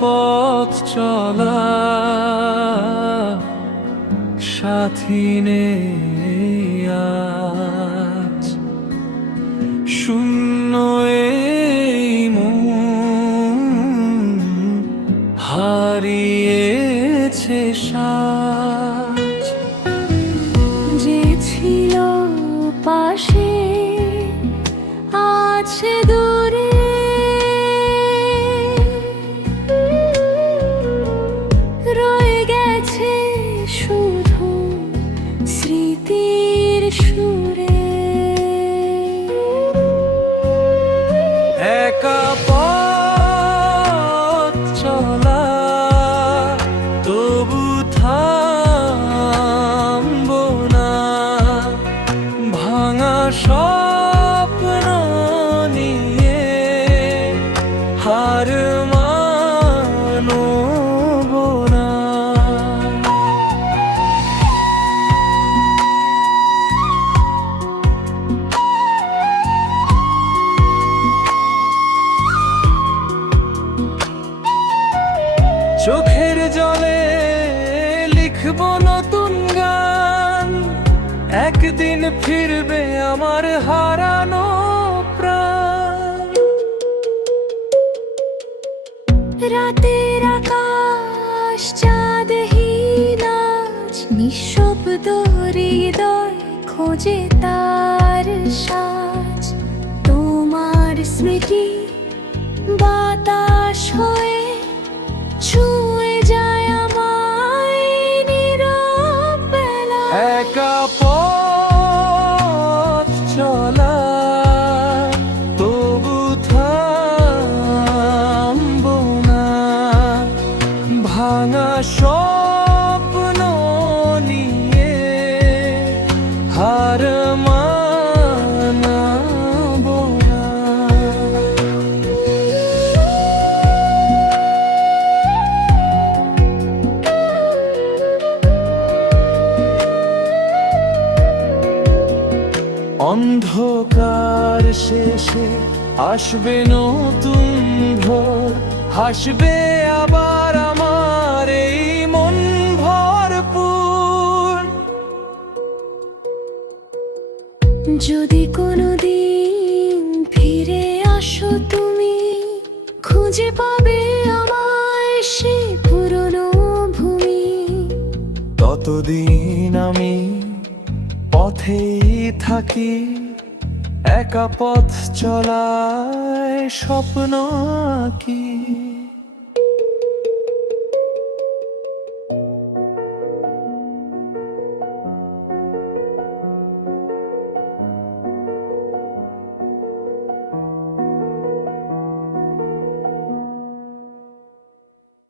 পথ চলা সাথী নেই আজ, শূন্য এই মন হারিয়েছে সাজ। যে ছিল পাশে আছে দূরে, রয়ে গেছে শুধু স্মৃতির সুরে। একা পথ চলা তবু থামবো না, ভাঙা স্বপ্ন নিয়ে হার মানবো না। চোখের জলে লিখবো নতুন গান, একদিন ফিরবে আমার হারানো প্রাণ। রাতের আকাশ চাঁদহীন আজ, নিঃশব্দ হৃদয় খোঁজে তার সাজ। তোমার স্মৃতি বাতাস হয়ে ছুঁয়ে যায় আমায় নীরব বেলায়। একা পথ চলা তবু থামবো না, ভাঙা স্বপ্ন নিয়ে হার মানবো না। অন্ধকার শেষে আসবে নতুন ভোর, হাসবে আবার আমার এই মন ভরপুর। যদি কোনোদিন ফিরে আসো তুমি, খুঁজে পাবে আমায় সেই পুরনো ভূমি। ততদিন আমি পথেই থাকি, একা পথ চলায় স্বপ্ন আঁকি।